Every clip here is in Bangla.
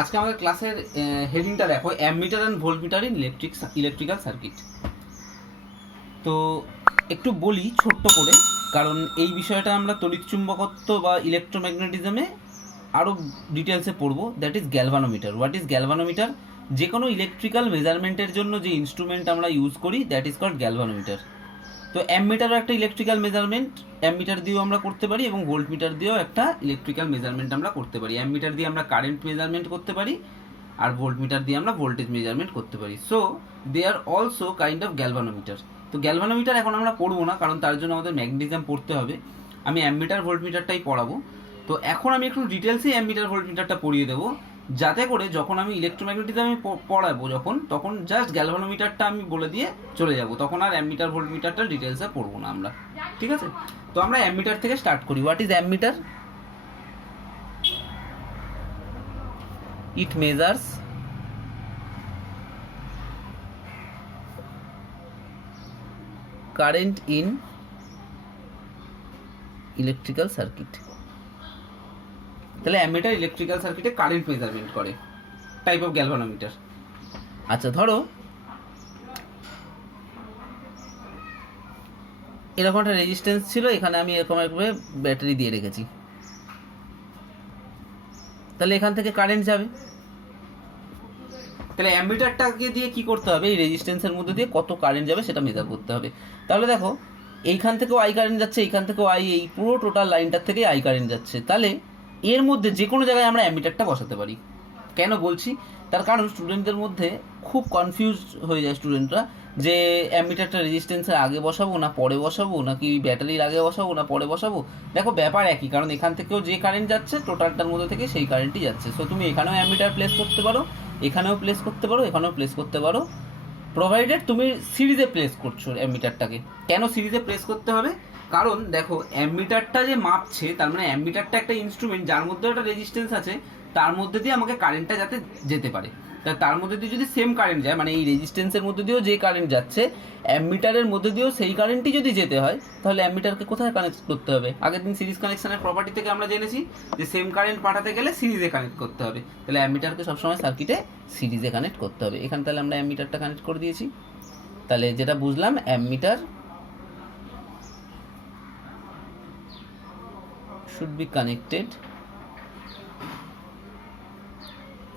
আজকে আমাদের ক্লাসের হেডিংটা দেখো, ammeter and voltmeter in electrical circuit. তো একটু বলি ছোট্ট করে, কারণ এই বিষয়টা আমরা তড়িৎচুম্বকত্ব বা ইলেকট্রোম্যাগনেটিজমে আরও ডিটেলসে পড়বো। That is galvanometer. What is galvanometer? যে কোনো ইলেকট্রিক্যাল মেজারমেন্টের জন্য যে ইনস্ট্রুমেন্ট আমরা ইউজ করি, দ্যাট ইজ কল্ড গ্যালভানোমিটার। তো অ্যামমিটারও একটা ইলেকট্রিক্যাল মেজারমেন্ট, অ্যামমিটার দিয়েও আমরা করতে পারি, এবং ভোল্টমিটার দিয়েও একটা ইলেকট্রিক্যাল মেজারমেন্ট আমরা করতে পারি। অ্যামমিটার দিয়ে আমরা কারেন্ট মেজারমেন্ট করতে পারি, আর ভোল্টমিটার দিয়ে আমরা ভোল্টেজ মেজারমেন্ট করতে পারি। So they are also kind of galvanometer. তো গ্যালভানোমিটার এখন আমরা পড়বো না, কারণ তার জন্য আমাদের ম্যাগনেটিজম পড়তে হবে। আমি অ্যামমিটার ভোল্টমিটারটাই পড়াবো। তো এখন আমি একটু ডিটেলসে অ্যামমিটার ভোল্টমিটারটা পড়িয়ে দেবো, যাতে করে যখন আমি ইলেকট্রোম্যাগনেটিজমে পড়াবো তখন জাস্ট গ্যালভানোমিটারটা আমি বলে দিয়ে চলে যাব, তখন আর অ্যামমিটার ভোল্টমিটারটা ডিটেলসে পড়বো না আমরা। ঠিক আছে? তো আমরা অ্যামমিটার থেকে স্টার্ট করি। What is ammeter? It measures current in electrical circuit. তাহলে অ্যামমিটার ইলেকট্রিক্যাল সার্কিটে কারেন্ট মেজারমেন্ট করে, টাইপ অফ গ্যালভানোমিটার। আচ্ছা, ধরো এরকম একটা রেজিস্ট্যান্স ছিল, এখানে আমি এরকম একভাবে ব্যাটারি দিয়ে রেখেছি, তাহলে এখান থেকে কারেন্ট যাবে। তাহলে অ্যামমিটারটাকে দিয়ে কি করতে হবে? এই রেজিস্ট্যান্সের মধ্যে দিয়ে কত কারেন্ট যাবে সেটা মেজার করতে হবে। তাহলে দেখো, এইখান থেকেও আই কারেন্ট যাচ্ছে, এইখান থেকেও আই, এই পুরো টোটাল লাইনটার থেকে আই কারেন্ট যাচ্ছে। তাহলে এর মধ্যে যে কোনো জায়গায় আমরা অ্যামমিটারটা বসাতে পারি। কেন বলছি? তার কারণ স্টুডেন্টদের মধ্যে খুব কনফিউজ হয়ে যায় স্টুডেন্টরা, যে অ্যামমিটারটা রেজিস্ট্যান্সের আগে বসাবো না পরে বসাবো, নাকি ব্যাটারির আগে বসাবো না পরে বসাবো। দেখো, ব্যাপার একই, কারণ এখান থেকেও যে কারেন্ট যাচ্ছে টোটালটার মধ্যে থেকে সেই কারেন্টই যাচ্ছে। সো তুমি এখানেও অ্যামমিটার প্লেস করতে পারো, এখানেও প্লেস করতে পারো, এখানেও প্লেস করতে পারো, প্রোভাইডেড তুমি সিরিজে প্লেস করছো অ্যামমিটারটাকে। কেন সিরিজে প্লেস করতে হবে? কারণ দেখো, অ্যামমিটারটা যে মাপছে, তার মানে অ্যামমিটারটা একটা ইনস্ট্রুমেন্ট যার মধ্যে একটা রেজিস্ট্যান্স আছে, তার মধ্যে দিয়ে আমাকে কারেন্টটা যাতে যেতে পারে। তার মধ্যে দিয়ে যদি সেম কারেন্ট যায়, মানে এই রেজিস্ট্যান্সের মধ্যে দিয়েও যে কারেন্ট যাচ্ছে, অ্যামমিটারের মধ্যে দিয়েও সেই কারেন্টই যদি যেতে হয়, তাহলে অ্যামমিটারকে কোথায় কানেক্ট করতে হবে? আগের দিন সিরিজ কানেকশনের প্রপার্টি থেকে আমরা জেনেছি যে সেম কারেন্ট পাঠাতে গেলে সিরিজে কানেক্ট করতে হবে। তাহলে অ্যামমিটারকে সবসময় সার্কিটে সিরিজে কানেক্ট করতে হবে। এখানে তাহলে আমরা অ্যামমিটারটা কানেক্ট করে দিয়েছি। তাহলে যেটা বুঝলাম, ammeter should be connected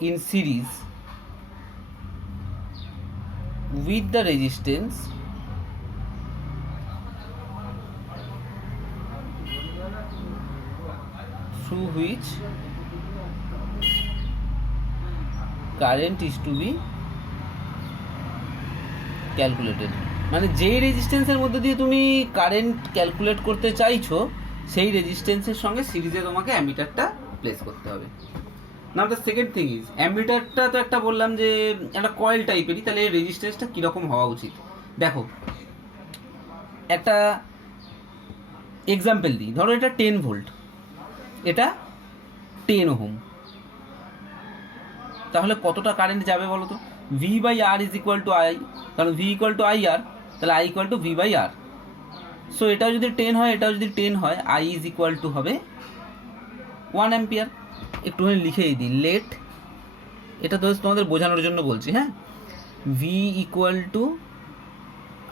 in series with the resistance through which current is to be calculated. মানে যেই রেজিস্ট্যান্সের মধ্যে দিয়ে তুমি কারেন্ট ক্যালকুলেট করতে চাইছো, সেই রেজিস্ট্যান্সের সঙ্গে সিরিজে তোমাকে অ্যামমিটারটা প্লেস করতে হবে। নাও দ্য সেকেন্ড থিং ইজ, অ্যামমিটারটা তো একটা বললাম যে একটা কয়েল টাইপেরই, তাহলে এই রেজিস্ট্যান্সটা কীরকম হওয়া উচিত? দেখো, একটা এক্সাম্পল দিই। ধরো এটা 10 ভোল্ট, এটা 10 ওহম। তাহলে কতটা কারেন্ট যাবে বলো তো? V by R is equal to I, কারণ V equal to I R, তাহলে I equal to V by R. So এটাও যদি 10 হয়, এটাও যদি 10 হয়, আই ইজ ইকুয়াল টু হবে 1 অ্যাম্পিয়ার। একটুখানি লিখেই দিই, লেট, এটা তো তোমাদের বোঝানোর জন্য বলছি। হ্যাঁ, ভি ইকুয়াল টু,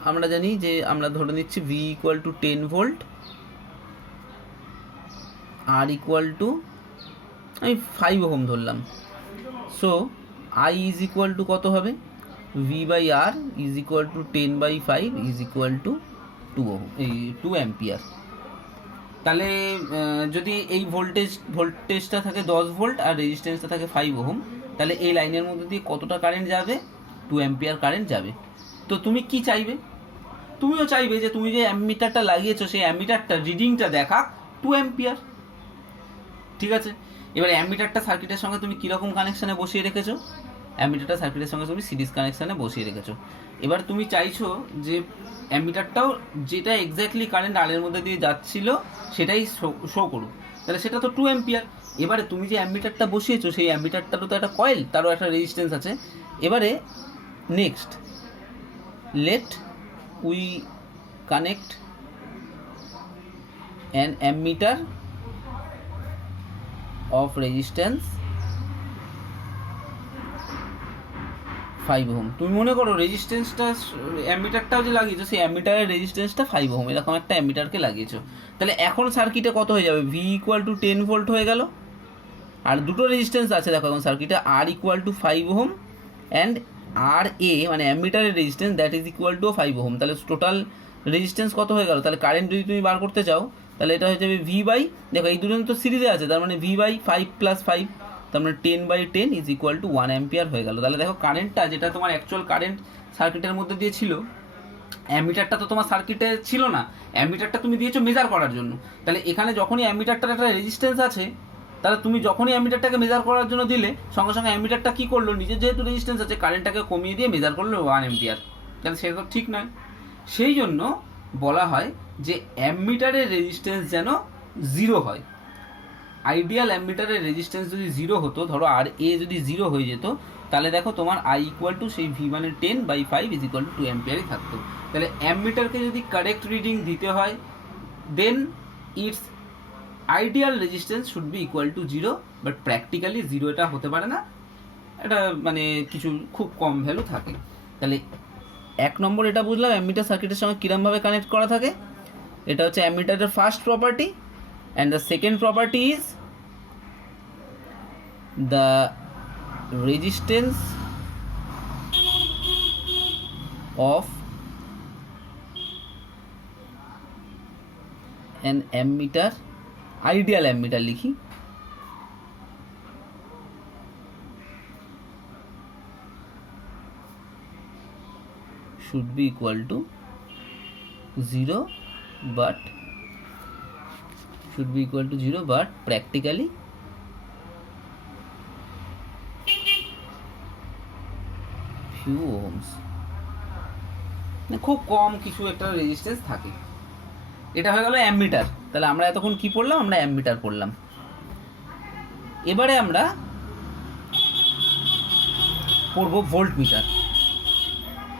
আমরা জানি যে আমরা ধরে নিচ্ছি V equal to 10 volt, R equal to আমি 5 ওহম ধরলাম। So I is equal to কত হবে? V by R is equal to 10 by 5 is equal to 2 ohm, এই 2 অ্যাম্পিয়ার। তাহলে যদি এই ভোল্টেজটা থাকে 10 ভোল্ট আর রেজিস্ট্যান্সটা থাকে 5 ওহম, তাহলে এই লাইনের মধ্যে দিয়ে কতটা কারেন্ট যাবে? 2 অ্যাম্পিয়ার কারেন্ট যাবে। তো তুমি কি চাইবে? তুমিও চাইবে যে তুমি যে অ্যামমিটারটা লাগিয়েছো, সেই অ্যামমিটারটা রিডিংটা দেখাক 2 অ্যাম্পিয়ার। ঠিক আছে, এবার অ্যামমিটারটা সার্কিটের সঙ্গে তুমি কীরকম কানেকশানে বসিয়ে রেখেছো? অ্যামমিটারটা সার্কিটের সঙ্গে তুমি সিরিজ কানেকশানে বসিয়ে রেখেছো। এবার তুমি চাইছো যে অ্যামমিটারটাও যেটা এক্স্যাক্টলি কারেন্ট আলের মধ্যে দিয়ে যাচ্ছিল সেটাই শো করুক, তাহলে সেটা তো 2 অ্যাম্পিয়ার। এবারে তুমি যে অ্যামমিটারটা বসিয়েছো, সেই অ্যামমিটারটারও তো একটা কয়েল, তারও একটা রেজিস্ট্যান্স আছে। এবারে next, let we connect an ammeter of resistance 5 ohm. তুমি মনে করো রেজিস্ট্যান্সটা অ্যামিটারটাও যে লাগিয়েছো সেই অ্যামিটারের রেজিস্ট্যান্সটা 5 ওহম, এরকম একটা অ্যামিটারকে লাগিয়েছো। তাহলে এখন সার্কিটে কত হয়ে যাবে? ভি ইকুয়াল টু 10 ভোল্ট হয়ে গেল। আর দুটো রেজিস্ট্যান্স আছে দেখো এখন সার্কিটে, R equal to 5 ohm and R A মানে অ্যামিটারের resistance that is equal to 5 ohm. তাহলে টোটাল রেজিস্ট্যান্স কত হয়ে গেল? তাহলে কারেন্ট যদি তুমি বার করতে চাও তাহলে এটা হয়ে যাবে ভি বাই, দেখো এই দুটো তো সিরিজে আছে, তার মানে ভি বাই 5 প্লাস 5, তার মানে 10/10 ইজ ইকুয়াল টু 1 অ্যাম্পিয়ার হয়ে গেল। তাহলে দেখো কারেন্টটা যেটা তোমার অ্যাকচুয়াল কারেন্ট সার্কিটের মধ্যে দিয়ে ছিল, অ্যামিটারটা তো তোমার সার্কিটে ছিল না, অ্যামিটারটা তুমি দিয়েছো মেজার করার জন্য। তাহলে এখানে যখনই অ্যামিটারটার একটা রেজিস্ট্যান্স আছে, তাহলে তুমি যখনই অ্যামিটারটাকে মেজার করার জন্য দিলে সঙ্গে সঙ্গে অ্যামিটারটা কী করলো, নিজের যেহেতু রেজিস্ট্যান্স আছে কারেন্টটাকে কমিয়ে দিয়ে মেজার করলো 1 অ্যাম্পিয়ার। তাহলে সেটা তো ঠিক নয়। সেই জন্য বলা হয় যে অ্যামিটারের রেজিস্ট্যান্স যেন 0 হয়। আইডিয়াল অ্যামিটারের রেজিস্ট্যান্স যদি 0 হতো, ধরো আর এ যদি 0 হয়ে যেত, তাহলে দেখো তোমার আই ইকুয়াল টু সেই ভি মানে 10/5 ইজ ইকুয়াল টু 2 অ্যাম্পিয়ারই থাকতো। তাহলে অ্যামিটারকে যদি কারেক্ট রিডিং দিতে হয়, then it's ideal resistance should be equal to 0, but practically 0 এটা হতে পারে না, এটা মানে কিছু খুব কম ভ্যালু থাকে। তাহলে 1 নম্বর এটা বুঝলাম অ্যামিটার সার্কিটের সঙ্গে কীরমভাবে কানেক্ট করা থাকে। এটা হচ্ছে অ্যামিটারের first property. And the second property is the resistance of an ammeter, ideal ammeter লিখি, should be equal to 0 but practically few ohms, খুব কম কিছু একটা রেজিস্ট্যান্স থাকে। এটা হয়ে গেল অ্যামিটার। তাহলে আমরা এতক্ষণ কি পড়লাম? আমরা অ্যামিটার পড়লাম। এবারে আমরা পড়বো ভোল্টমিটার।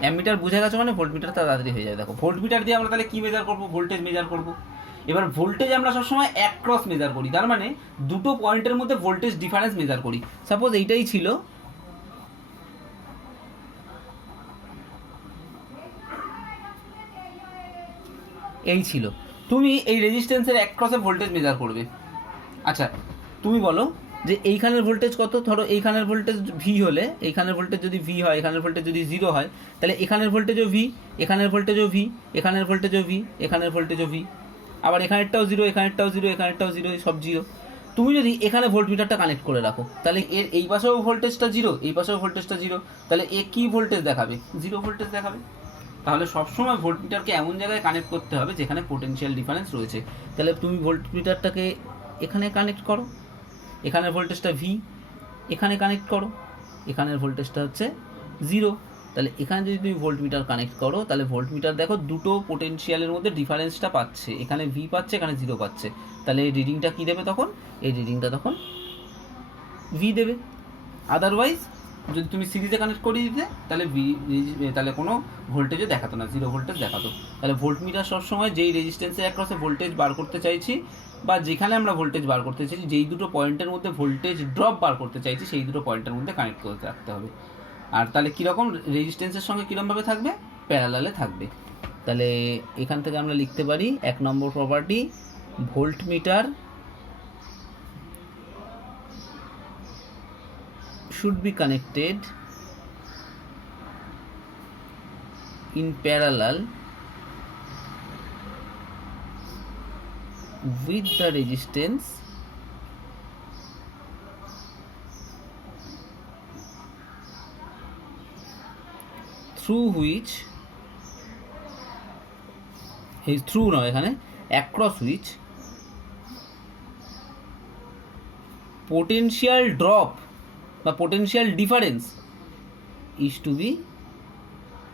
অ্যামিটার বুঝে গেছো মানে ভোল্টমিটার তাড়াতাড়ি হয়ে যাবে। দেখো ভোল্টমিটার দিয়ে আমরা তাহলে কি মেজার করবো? ভোল্টেজ মেজার করবো। এবার ভোল্টেজ আমরা সবসময় অ্যাক্রস মেজার করি, তার মানে দুটো পয়েন্টের মধ্যে ভোল্টেজ ডিফারেন্স মেজার করি। সাপোজ এইটাই ছিল, এই ছিল, তুমি এই রেজিস্ট্যান্সের অ্যাক্রসে ভোল্টেজ মেজার করবে। আচ্ছা তুমি বলো যে এইখানের ভোল্টেজ কত? ধরো এইখানের ভোল্টেজ ভি হলে, এইখানের ভোল্টেজ যদি ভি হয়, এখানের ভোল্টেজ যদি 0 হয়, তাহলে এখানের ভোল্টেজও ভি, এখানের ভোল্টেজও ভি, এখানের ভোল্টেজও ভি, এখানের ভোল্টেজও ভি, আবার এখানেরটাও 0, এখানেরটাও 0, এখানেরটাও 0, সব 0। তুমি যদি এখানে ভোল্টমিটারটা কানেক্ট করে রাখো, তাহলে এর এই পাশেও ভোল্টেজটা 0, এই পাশেও ভোল্টেজটা 0, তাহলে এ কী ভোল্টেজ দেখাবে? 0 ভোল্টেজ দেখাবে। তাহলে সবসময় ভোল্টমিটারকে এমন জায়গায় কানেক্ট করতে হবে যেখানে পোটেনশিয়াল ডিফারেন্স রয়েছে। তাহলে তুমি ভোল্টমিটারটাকে এখানে কানেক্ট করো, এখানের ভোল্টেজটা ভি, এখানে কানেক্ট করো, এখানের ভোল্টেজটা হচ্ছে 0। তাহলে এখানে যদি তুমি ভোল্টমিটার কানেক্ট করো, তাহলে ভোল্টমিটার দেখো দুটো পোটেনশিয়ালের মধ্যে ডিফারেন্সটা পাচ্ছে, এখানে ভি পাচ্ছে, এখানে 0 পাচ্ছে। তাহলে এই রিডিংটা কী দেবে তখন? এই রিডিংটা তখন ভি দেবে। আদারওয়াইজ যদি তুমি সিরিজে কানেক্ট করিয়ে দিতে তাহলে তাহলে কোনো ভোল্টেজও দেখাতো না, 0 ভোল্টেজ দেখাতো। তাহলে ভোল্টমিটার সবসময় যেই রেজিস্ট্যান্সের অ্যাক্রসে ভোল্টেজ বার করতে চাইছি, বা যেখানে আমরা ভোল্টেজ বার করতে চাইছি, যেই দুটো পয়েন্টের মধ্যে ভোল্টেজ ড্রপ বার করতে চাইছি, সেই দুটো পয়েন্টের মধ্যে কানেক্ট করতে রাখতে হবে। আর তাহলে কীরকম রেজিস্ট্যান্সের সঙ্গে কীরকমভাবে থাকবে? প্যারালালে থাকবে। তাহলে এখান থেকে আমরা লিখতে পারি 1 নম্বর property, voltmeter should be connected in parallel with the resistance through which is through নয়, এখানে across which potential drop বা potential difference is to be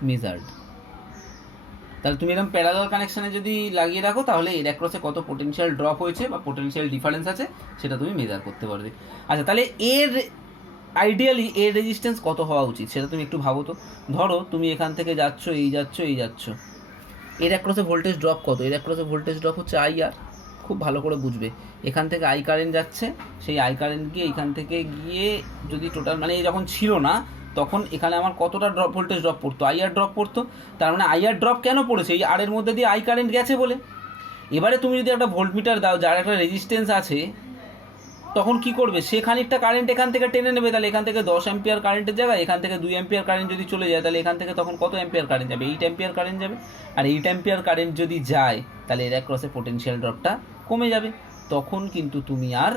measured. তাহলে তুমি এরকম প্যারালাল কানেকশানে যদি লাগিয়ে রাখো, তাহলে এর অ্যাক্রসে কত পোটেনশিয়াল ড্রপ হয়েছে বা পোটেনশিয়াল ডিফারেন্স আছে সেটা তুমি মেজার করতে পারবে। আচ্ছা তাহলে এর আইডিয়ালি এর রেজিস্ট্যান্স কত হওয়া উচিত সেটা তুমি একটু ভাবো তো। ধরো তুমি এখান থেকে যাচ্ছ, এই যাচ্ছ, এই যাচ্ছ, এর অ্যাক্রসে ভোল্টেজ ড্রপ কত? এর অ্যাক্রসে ভোল্টেজ ড্রপ হচ্ছে IR। খুব ভালো করে বুঝবে, এখান থেকে আই কারেন্ট যাচ্ছে, সেই আই কারেন্ট গিয়ে এইখান থেকে গিয়ে যদি টোটাল মানে এই যখন ছিল না তখন এখানে আমার কতটা ভোল্টেজ ড্রপ পড়তো, আইআর ড্রপ পড়তো। তার মানে আইআর ড্রপ কেন পড়েছে, এই আর এর মধ্যে দিয়ে আই কারেন্ট গেছে বলে। এবারে তুমি যদি একটা ভোল্টমিটার দাও যার একটা রেজিস্ট্যান্স আছে, তখন কি করবে, সে খানিকটা কারেন্ট এখান থেকে টেনে নেবে, তাহলে এখান থেকে 10 অ্যাম্পিয়ার কারেন্টের জায়গায় এখান থেকে 2 অ্যাম্পিয়ার কারেন্ট যদি চলে যায়, তাহলে এখান থেকে তখন কত অ্যাম্পিয়ার কারেন্ট যাবে, 8 অ্যাম্পিয়ার কারেন্ট যাবে। আর 8 অ্যাম্পিয়ার কারেন্ট যদি যায়, তাহলে এর অ্যাক্রসে পোটেনশিয়াল ড্রপটা কমে যাবে। তখন কিন্তু তুমি আর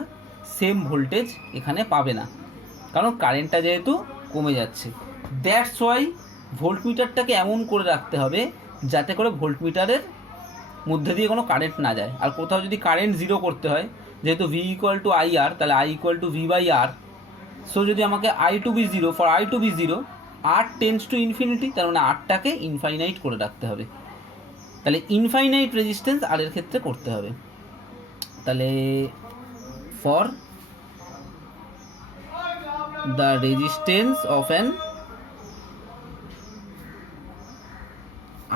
সেম ভোল্টেজ এখানে পাবে না, কারণ কারেন্টটা যেহেতু কমে যাচ্ছে। দ্যাটস ওয়াই ভোল্টমিটারটাকে এমন করে রাখতে হবে যাতে করে ভোল্টমিটারের মধ্যে দিয়ে কোনো কারেন্ট না যায়। আর কোথাও যদি কারেন্ট জিরো করতে হয়, যেহেতু V equal to I R, তাহলে I equal to V by R. So যদি আমাকে I to be zero, for I to be zero, R tends to infinity, তার মানে আরটাকে ইনফাইনাইট করে রাখতে হবে। তাহলে ইনফাইনাইট রেজিস্ট্যান্স আর এর ক্ষেত্রে করতে হবে। তাহলে for the resistance of an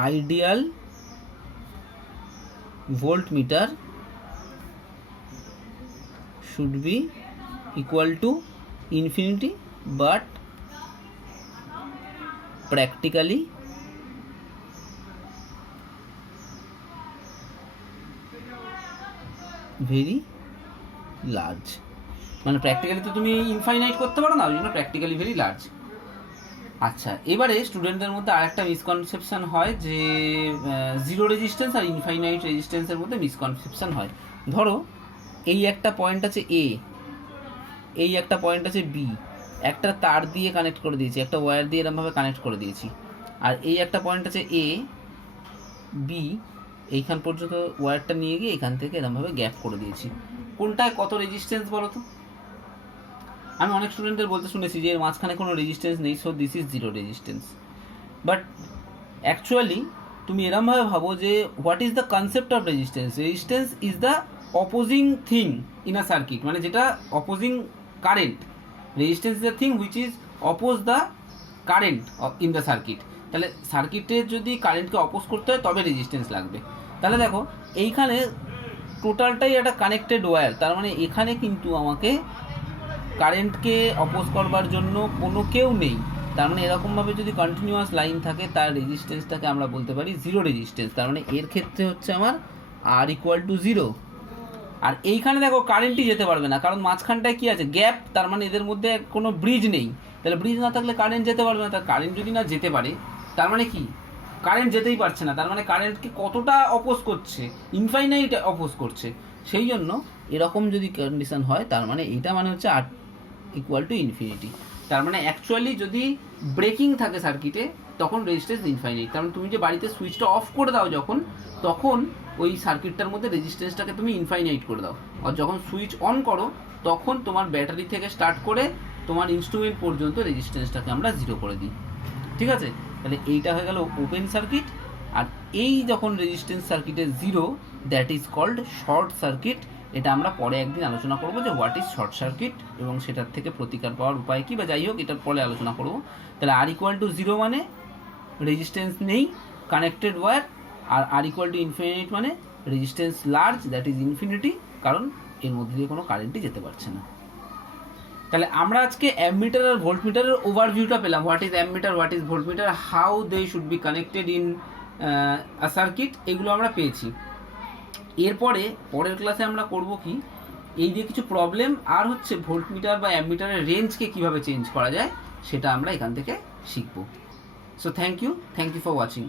ideal voltmeter should be equal to infinity, but practically very large। মানে প্র্যাকটিক্যালি তো তুমি ইনফাইনাইট করতে পারো না, ওই জন্য প্র্যাকটিক্যালি ভেরি লার্জ। আচ্ছা, এবারে স্টুডেন্টদের মধ্যে আরেকটা মিসকনসেপশন হয় যে জিরো রেজিস্ট্যান্স আর ইনফাইনাইট রেজিস্ট্যান্সের মধ্যে মিসকনসেপশন হয়। ধরো এই একটা পয়েন্ট আছে এ, এই একটা পয়েন্ট আছে বি, একটা তার দিয়ে কানেক্ট করে দিয়েছি, একটা ওয়্যার দিয়ে এরকমভাবে কানেক্ট করে দিয়েছি। আর এই একটা পয়েন্ট আছে এ বি, এইখান পর্যন্ত ওয়্যারটা নিয়ে গিয়ে এখান থেকে এরকমভাবে গ্যাপ করে দিয়েছি। কোনটায় কত রেজিস্ট্যান্স বলো তো? আমি অনেক স্টুডেন্টদের বলতে শুনেছি যে এর মাঝখানে কোনো রেজিস্ট্যান্স নেই, so this is zero resistance. But actually তুমি এরমভাবে ভাবো যে what is the concept of resistance. Resistance is the opposing thing in a circuit, মানে যেটা opposing current. Resistance is the thing which is oppose the current in the circuit. তাহলে সার্কিটের যদি কারেন্টকে অপোজ করতে হয় তবে রেজিস্ট্যান্স লাগবে। তাহলে দেখো এইখানে টোটালটাই একটা কানেক্টেড ওয়্যার, তার মানে এখানে কিন্তু আমাকে কারেন্টকে অপোজ করবার জন্য কোনো কেউ নেই। তার মানে এরকমভাবে যদি কন্টিনিউয়াস লাইন থাকে, তার রেজিস্ট্যান্সটাকে আমরা বলতে পারি জিরো রেজিস্ট্যান্স। তার মানে এর ক্ষেত্রে হচ্ছে আমার আর ইকুয়াল টু জিরো। আর এইখানে দেখো কারেন্টই যেতে পারবে না, কারণ মাঝখানটায় কি আছে, গ্যাপ। তার মানে এদের মধ্যে কোনো ব্রিজ নেই। তাহলে ব্রিজ না থাকলে কারেন্ট যেতে পারবে না। তার কারেন্ট যদি না যেতে পারে, তার মানে কি, কারেন্ট যেতেই পারছে না। তার মানে কারেন্টকে কতটা অপোজ করছে, ইনফাইনাইট অপোজ করছে। সেই জন্য এরকম যদি কন্ডিশন হয়, তার মানে এইটা মানে হচ্ছে আর ইকুয়াল টু ইনফিনিটি। তার মানে অ্যাকচুয়ালি যদি ব্রেকিং থাকে সার্কিটে, তখন রেজিস্ট্যান্স ইনফাইনাইট। কারণ তুমি যে বাড়িতে সুইচটা অফ করে দাও যখন, তখন ওই সার্কিটটার মধ্যে রেজিস্ট্যান্সটাকে তুমি ইনফাইনাইট করে দাও। আর যখন সুইচ অন করো, তখন তোমার ব্যাটারি থেকে স্টার্ট করে তোমার ইনস্ট্রুমেন্ট পর্যন্ত রেজিস্ট্যান্সটাকে আমরা জিরো করে দিই। ঠিক আছে? তাহলে এইটা হয়ে গেল ওপেন সার্কিট। আর এই যখন রেজিস্ট্যান্স সার্কিটে zero, that is called short circuit. এটা আমরা পরে একদিন আলোচনা করব যে হোয়াট ইজ শর্ট সার্কিট এবং সেটার থেকে প্রতিকার পাওয়ার উপায় কী, বা যাই হোক, এটার পরে আলোচনা করব। তাহলে আর ইকুয়াল টু জিরো মানে রেজিস্ট্যান্স নেই, কানেক্টেড ওয়্যার। আর আর ইকুয়াল টু ইনফিনিট মানে resistance large, that is infinity, কারণ এর মধ্যে দিয়ে কোনো কারেন্টই যেতে পারছে না। তাহলে আমরা আজকে অ্যামমিটার আর ভোল্টমিটারের ওভারভিউটা পেলাম। What is ammeter, what is voltmeter, how they should be connected in a circuit, এগুলো আমরা পেয়েছি। এরপরে পরের ক্লাসে আমরা করব কি, এই দিয়ে কিছু প্রবলেম, আর হচ্ছে ভোল্টমিটার বা অ্যামমিটারের রেঞ্জকে কীভাবে চেঞ্জ করা যায় সেটা আমরা এখান থেকে শিখব। So thank you for watching.